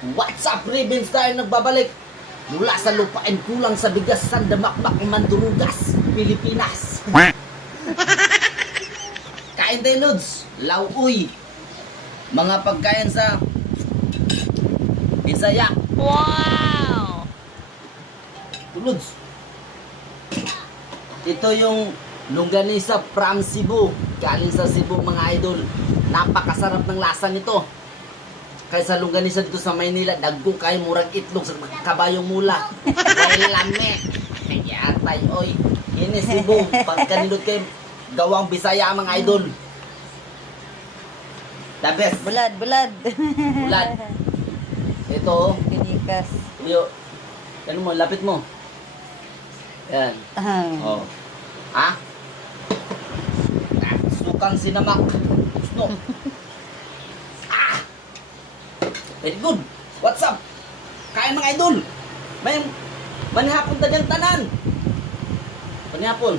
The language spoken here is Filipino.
What's up, Ravens? Tayo nagbabalik mula sa lupain kulang sa bigas sa Damakmak, Mandurugas, Pilipinas. Kain tayo, Lods. Lauoy. Mga pagkain sa Bisaya. Wow! Lods. Ito yung longganisa from Cebu. Galing sa Cebu, mga idol. Napakasarap ng lasa nito. Kaysa longganisa dito sa Maynila, dagko kay murag itlog sa kabayong mula. Dahil lame. Yatay, oy. Ini Cebu. Pagkanindot kay gawang Bisaya mga idol. The best. Bulad, bulad. Bulad. Ito, Kinikas. yo. Ano mo, lapit mo. Yan. Oh. Ha? Sukang sinamak. No. Ah! Very good. What's up? Kain mga idol. May manihapon ta dyan tanan. Manihapon.